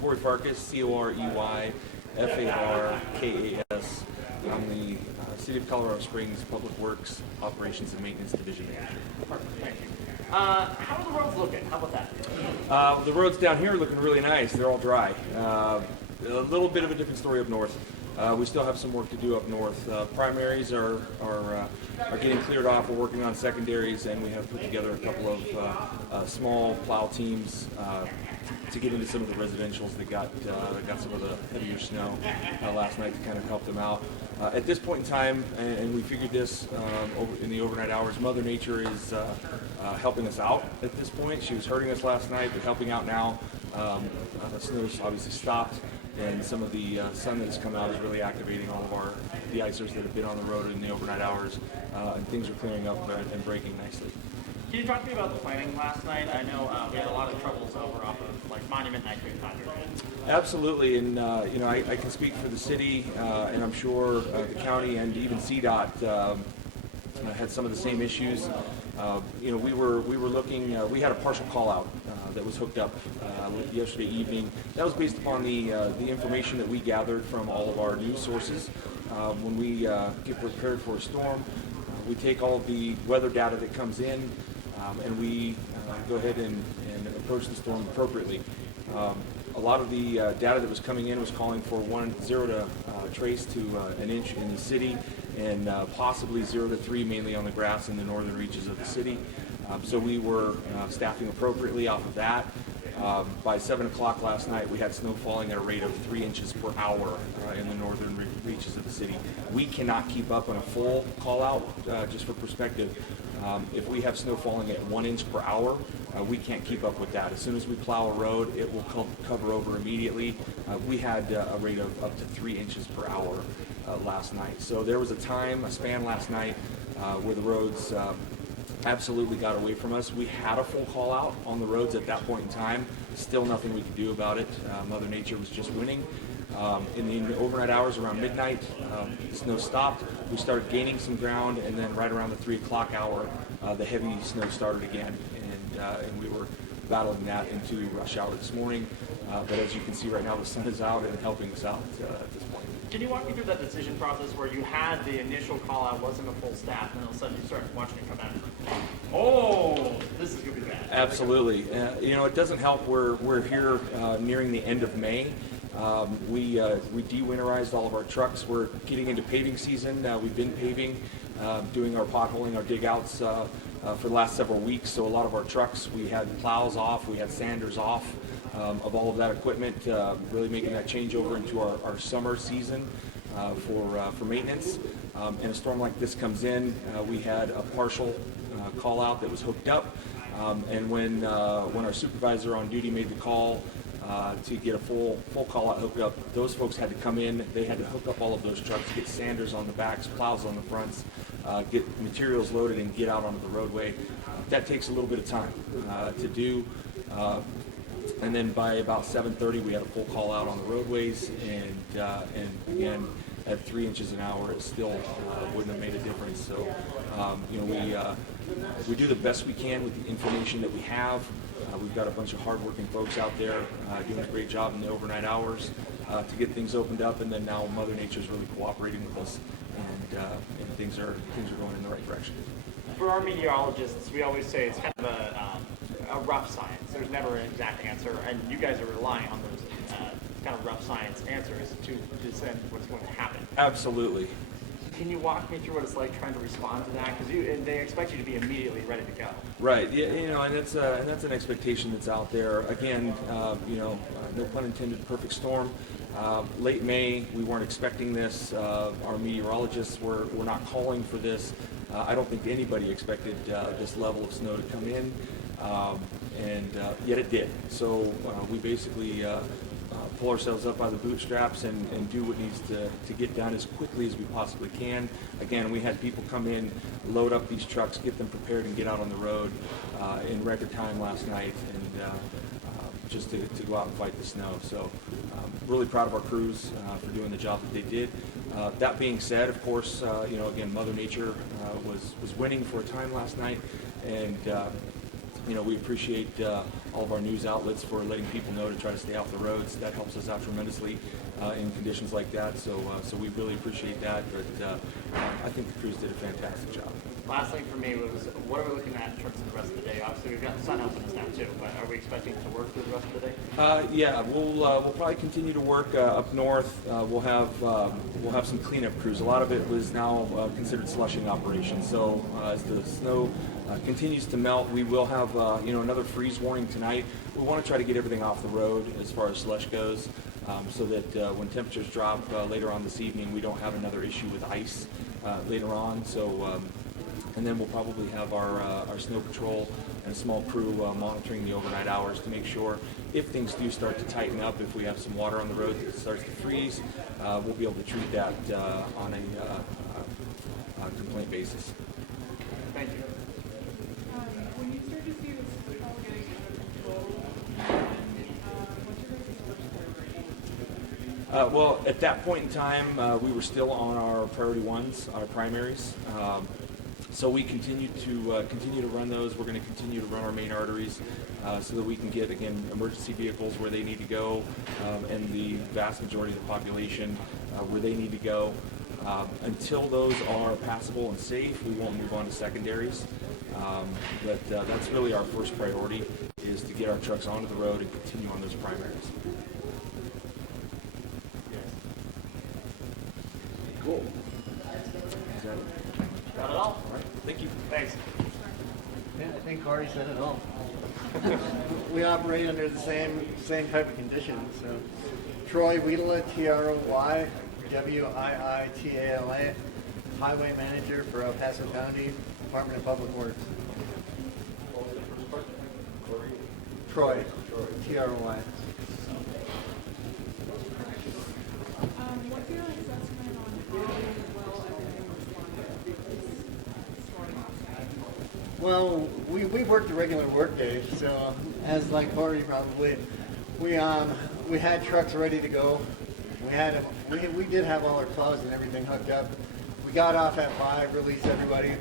Corey Farkas, Corey Farkas. I'm the City of Colorado Springs Public Works Operations and Maintenance Division Manager. Perfect, thank you. How are the roads looking? How about that? The roads down here are looking really nice. They're all dry. A little bit of a different story up north. We still have some work to do up north. Primaries are getting cleared off. We're working on secondaries, and we have put together a couple of small plow teams to get into some of the residentials that got some of the heavier snow last night to kind of help them out. At this point in time, and we figured this in the overnight hours, Mother Nature is helping us out at this point. She was hurting us last night, but helping out now. The snow's obviously stopped, and some of the sun that has come out is really activating all of our de-icers that have been on the road in the overnight hours, and things are clearing up and breaking nicely. Can you talk to me about the planning last night? I know we had a lot of troubles over off of Monument Night. Absolutely, and I can speak for the city, and I'm sure the county and even CDOT had some of the same issues. We were looking. We had a partial call out that was hooked up yesterday evening. That was based upon the information that we gathered from all of our news sources. When we get prepared for a storm, we take all of the weather data that comes in, and we go ahead and approach the storm appropriately. A lot of the data that was coming in was calling for 0 to trace to an inch in the city, and possibly 0 to 3 mainly on the grass in the northern reaches of the city. So we were staffing appropriately off of that. By 7 o'clock last night, we had snow falling at a rate of 3 inches per hour in the northern reaches of the city. We cannot keep up on a full call out. Just for perspective, if we have snow falling at 1 inch per hour, we can't keep up with that. As soon as we plow a road, it will cover over immediately. We had a rate of up to 3 inches per hour last night. So there was a span last night where the roads absolutely got away from us. We had a full call out on the roads at that point in time. Still nothing we could do about it. Mother Nature was just winning. In the overnight hours around midnight, snow stopped. We started gaining some ground, and then right around the 3 o'clock hour, the heavy snow started again, and we were battling that into rush hour this morning. But as you can see right now, the sun is out and helping us out at this point. Can you walk me through that decision process where you had the initial call out, wasn't a full staff, and all of a sudden you started watching it come out? Oh, this is going to be bad. Absolutely. It doesn't help. We're here nearing the end of May. We de-winterized all of our trucks. We're getting into paving season. We've been paving, doing our potholing, our dig outs for the last several weeks. So a lot of our trucks, we had plows off, we had sanders off of all of that equipment, really making that changeover into our summer season for maintenance. And a storm like this comes in, we had a partial call out that was hooked up. And when our supervisor on duty made the call to get a full call out hooked up, those folks had to come in. They had to hook up all of those trucks, get sanders on the backs, plows on the fronts, get materials loaded, and get out onto the roadway. That takes a little bit of time to do. And then by about 7:30, we had a full call out on the roadways, and again, at 3 inches an hour, it still wouldn't have made a difference. So, we do the best we can with the information that we have. We've got a bunch of hardworking folks out there doing a great job in the overnight hours to get things opened up, and then now Mother Nature is really cooperating with us, and things are going in the right direction. For our meteorologists, we always say it's kind of a rough science. There's never an exact answer, and you guys are relying on those kind of rough science answers to discern what's going to happen. Absolutely. Can you walk me through what it's like trying to respond to that? Because they expect you to be immediately ready to go. Right. Yeah. And that's an expectation that's out there. Again, no pun intended, perfect storm. Late May, we weren't expecting this. Our meteorologists were not calling for this. I don't think anybody expected this level of snow to come in, and yet it did. So we basically pull ourselves up by the bootstraps and do what needs to get done as quickly as we possibly can. Again, we had people come in, load up these trucks, get them prepared, and get out on the road in record time last night, and just to go out and fight the snow. So really proud of our crews for doing the job that they did. That being said, of course, again, Mother Nature was winning for a time last night, and we appreciate all of our news outlets for letting people know to try to stay off the roads. That helps us out tremendously in conditions like that. So we really appreciate that. But I think the crews did a fantastic job. Last thing for me was, what are we looking at in terms of the rest of the day? Obviously, we've got the sun helping us now too, but are we expecting to work through the rest of the day? Yeah, we'll probably continue to work up north. We'll have some cleanup crews. A lot of it was now considered slushing operations. So as the snow continues to melt, we will have another freeze warning tonight. We want to try to get everything off the road as far as slush goes, so that when temperatures drop later on this evening, we don't have another issue with ice later on. So. And then we'll probably have our snow patrol and a small crew monitoring the overnight hours to make sure if things do start to tighten up, if we have some water on the road that starts to freeze, we'll be able to treat that on a complaint basis. Thank you. When you start to see this all getting under control, what's your guys' work Well, at that point in time, we were still on our priority ones, our primaries. So we continue to run those. We're going to continue to run our main arteries so that we can get, again, emergency vehicles where they need to go, and the vast majority of the population where they need to go. Until those are passable and safe, we won't move on to secondaries. But that's really our first priority, is to get our trucks onto the road and continue on those primaries. Cool. Is that it? Got it all? All right. Thank you. Thanks. Yeah, I think Corey said it all. We operate under the same type of conditions. So, Troy Wiedela, Troy Wiiitala, Highway Manager for El Paso County, Department of Public Works. Troy, Troy. what's your assessment on how well everything responded starting off? Well, we worked a regular work day, so as like Corey probably, we had trucks ready to go. We did have all our plows and everything hooked up. We got off at 5, released everybody,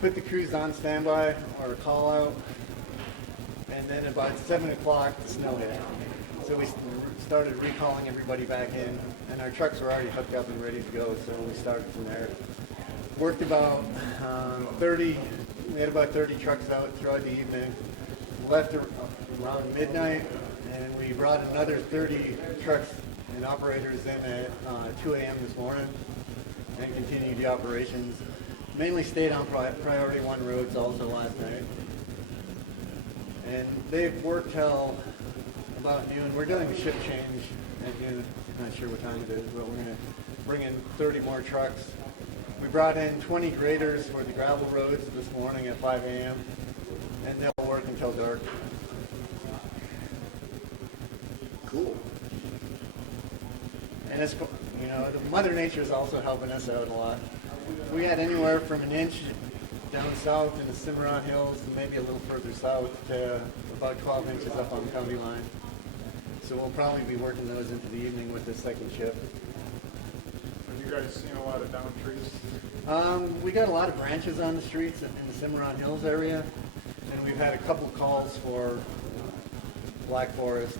put the crews on standby or call out, and then about 7 o'clock the snow hit. So we started recalling everybody back in, and our trucks were already hooked up and ready to go, so we started from there. Worked about 30, we had about 30 trucks out throughout the evening. Left around midnight, and we brought another 30 trucks and operators in at 2 a.m. this morning and continued the operations. Mainly stayed on priority 1 roads also last night. And they've worked till about noon. We're doing a shift change at noon. Not sure what time it is, but we're going to bring in 30 more trucks. We brought in 20 graders for the gravel roads this morning at 5 a.m. and they'll work until dark. Cool. And it's, the Mother Nature is also helping us out a lot. We had anywhere from an inch down south in the Cimarron Hills and maybe a little further south to about 12 inches up on the county line. So we'll probably be working those into the evening with the second shift. Have you guys seen a lot of downed trees? We got a lot of branches on the streets in the Cimarron Hills area, and we've had a couple calls for black forest.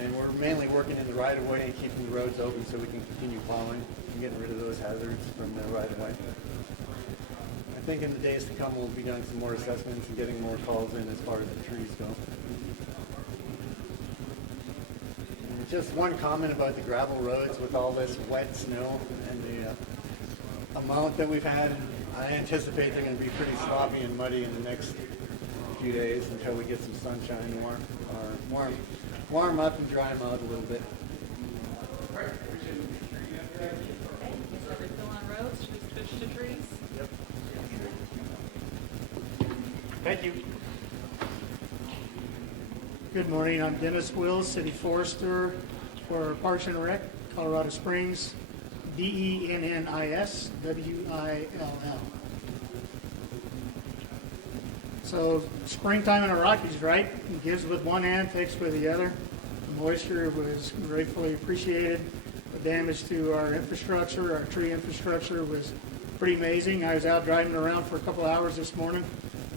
And we're mainly working in the right-of-way and keeping the roads open so we can continue plowing and getting rid of those hazards from the right-of-way. I think in the days to come we'll be doing some more assessments and getting more calls in as far as the trees go. And just one comment about the gravel roads with all this wet snow and the amount that we've had. I anticipate they're going to be pretty sloppy and muddy in the next few days until we get some sunshine warm up and dry them out a little bit. Is it still on roads? Should we switch to trees? Yep. Thank you. Good morning, I'm Dennis Wills, City Forester for Parks and Rec, Colorado Springs, DENNIS, WILL. So springtime in the Rockies, right? It gives with one hand, takes with the other. The moisture was gratefully appreciated. The damage to our infrastructure, our tree infrastructure was pretty amazing. I was out driving around for a couple hours this morning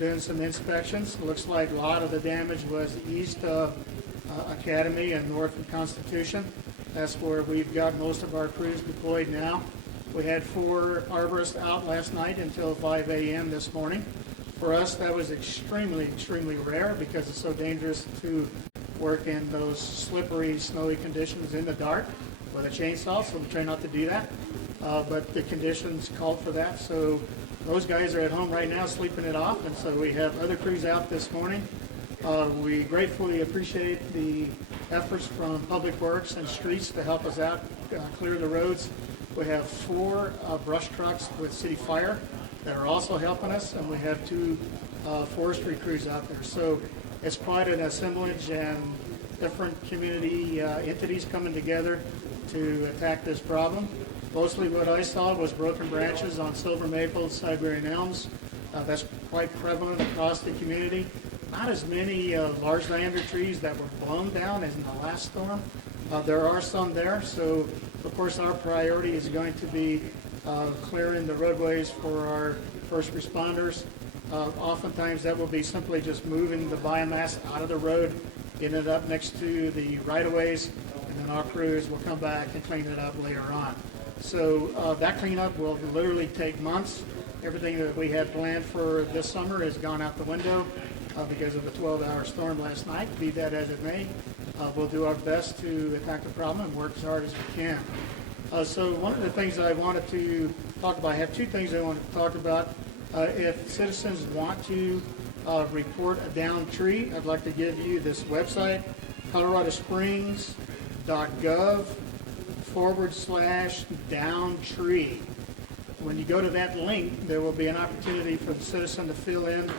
doing some inspections. Looks like a lot of the damage was east of Academy and north of Constitution. That's where we've got most of our crews deployed now. We had 4 arborists out last night until 5 a.m. this morning. For us, that was extremely, extremely rare because it's so dangerous to work in those slippery, snowy conditions in the dark with a chainsaw, so we try not to do that. But the conditions called for that, so those guys are at home right now sleeping it off, and so we have other crews out this morning. We gratefully appreciate the efforts from Public Works and Streets to help us out, clear the roads. We have 4 brush trucks with City Fire that are also helping us, and we have 2 forestry crews out there. So it's quite an assemblage and different community entities coming together to attack this problem. Mostly what I saw was broken branches on silver maples, Siberian elms. That's quite prevalent across the community. Not as many large diameter trees that were blown down as in the last storm. There are some there, so of course our priority is going to be clearing the roadways for our first responders. Oftentimes that will be simply just moving the biomass out of the road, getting it up next to the right-of-ways, and then our crews will come back and clean it up later on. So that cleanup will literally take months. Everything that we had planned for this summer has gone out the window because of the 12-hour storm last night. Be that as it may, we'll do our best to attack the problem and work as hard as we can. So one of the things I wanted to talk about, I have 2 things I want to talk about. If citizens want to report a downed tree, I'd like to give you this website, coloradosprings.gov/downed tree. When you go to that link, there will be an opportunity for the citizen to fill in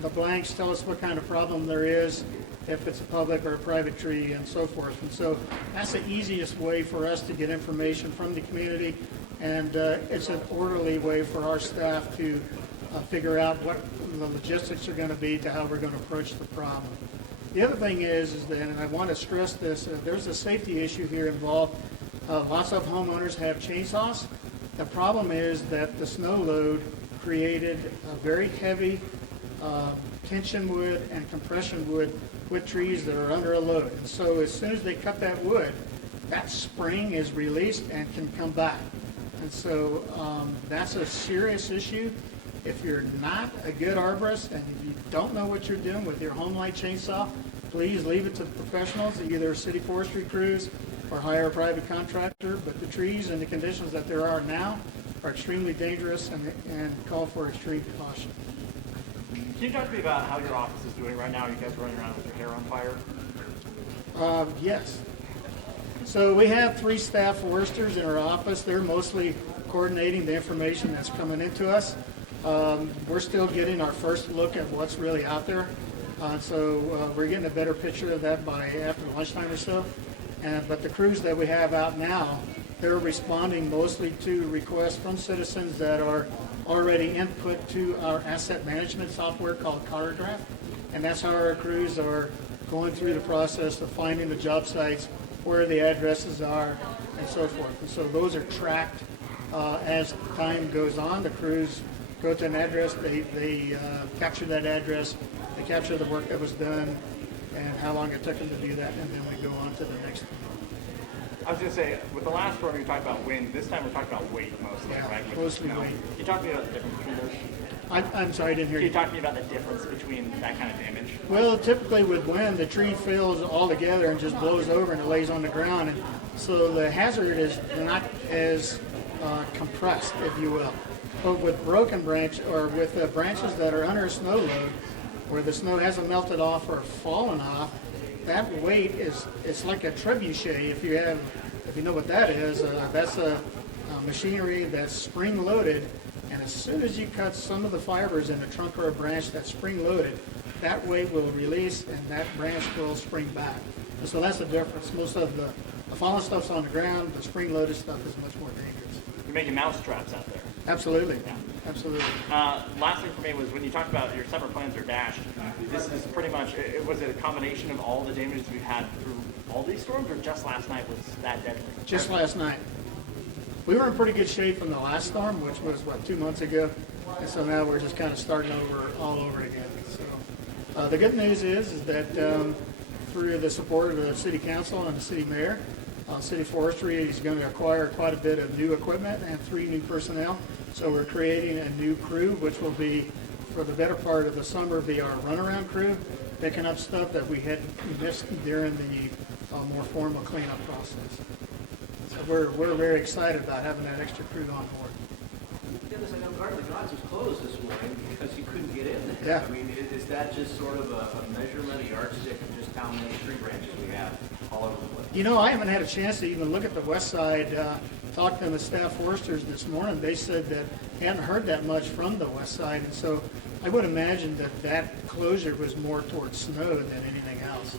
the blanks, tell us what kind of problem there is, if it's a public or a private tree, and so forth. And so that's the easiest way for us to get information from the community, and it's an orderly way for our staff to figure out what the logistics are going to be to how we're going to approach the problem. The other thing is that, and I want to stress this, there's a safety issue here involved. Lots of homeowners have chainsaws. The problem is that the snow load created a very heavy tension wood and compression wood with trees that are under a load. And so as soon as they cut that wood, that spring is released and can come back. And so that's a serious issue. If you're not a good arborist and if you don't know what you're doing with your home light chainsaw, please leave it to the professionals, either city forestry crews or hire a private contractor. But the trees and the conditions that there are now are extremely dangerous and call for extreme caution. Can you talk to me about how your office is doing right now? Are you guys running around with your hair on fire? Yes. So we have 3 staff foresters in our office. They're mostly coordinating the information that's coming into us. We're still getting our first look at what's really out there. So we're getting a better picture of that by after lunchtime or so. But the crews that we have out now, they're responding mostly to requests from citizens that are already input to our asset management software called Cartograph. And that's how our crews are going through the process of finding the job sites, where the addresses are, and so forth. And so those are tracked as time goes on. The crews go to an address, they capture that address, they capture the work that was done and how long it took them to do that, and then we go on to the next one. I was going to say, with the last storm you talked about wind, this time we're talking about weight mostly, Yeah, right? mostly Can weight. you talk to me about the difference between those? I'm sorry, I didn't hear Can you you. talk to me about the difference between that kind of damage? Well, typically with wind, the tree fails all together and just blows over and it lays on the ground. And so the hazard is not as compressed, if you will. But with broken branch or with branches that are under a snow load, where the snow hasn't melted off or fallen off, that weight it's like a trebuchet. If you know what that is, that's a machinery that's spring loaded. And as soon as you cut some of the fibers in a trunk or a branch that's spring loaded, that weight will release and that branch will spring back. And so that's the difference. Most of the fallen stuff's on the ground, the spring loaded stuff is much more dangerous. You're making mouse traps out there. Absolutely. Yeah. Absolutely. Last thing for me was when you talked about your summer plans are dashed, this is pretty much, was it a combination of all the damage we've had through all these storms, or just last night was that deadly? Just last night. We were in pretty good shape from the last storm, which was, 2 months ago. And so now we're just kind of starting over, all over again. So the good news is that through the support of the city council and the city mayor, City Forestry is going to acquire quite a bit of new equipment and 3 new personnel. So we're creating a new crew, which will be, for the better part of the summer, be our runaround crew, picking up stuff that we had missed during the more formal cleanup process. So we're very excited about having that extra crew on board. Dennis, I know Garden of the Gods was closed this morning because you couldn't get in there. Yeah. I mean, is that just sort of a measurement, a yardstick of just how many tree branches we have all over the place? You know, I haven't had a chance to even look at the west side. Talked to the staff foresters this morning. They said that they hadn't heard that much from the west side, and so I would imagine that that closure was more towards snow than anything else.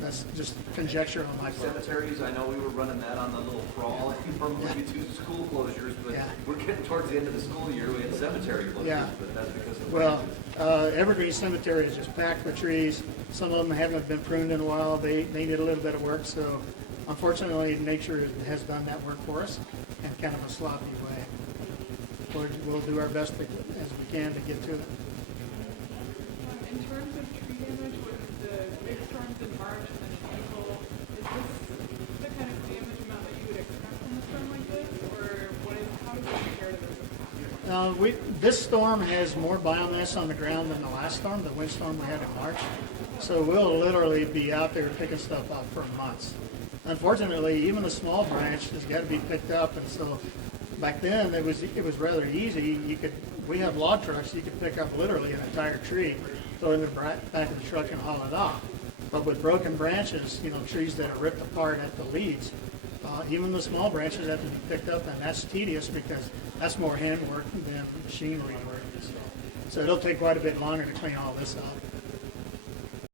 That's just conjecture on my part. Cemeteries, I know we were running that on the little crawl from moving to school closures, but Yeah. we're getting towards the end of the school year. We had cemetery closures, Yeah. but that's because of the Well, branches. Evergreen Cemetery is just packed with trees. Some of them haven't been pruned in a while. They need a little bit of work, so unfortunately, nature has done that work for us in kind of a sloppy way. We'll do our best as we can to get to it. In terms of tree damage, with the big storms in March and then in April, is this the kind of damage amount that you would expect from a storm like this, or how does it compare to those? This storm has more biomass on the ground than the last storm, the windstorm we had in March. So we'll literally be out there picking stuff up for months. Unfortunately, even a small branch has got to be picked up, and so back then it was rather easy. We have log trucks, you could pick up literally an entire tree, throw it in the back of the truck and haul it off. But with broken branches, trees that are ripped apart at the leads, even the small branches have to be picked up, and that's tedious because that's more handwork than machinery work. So it'll take quite a bit longer to clean all this up.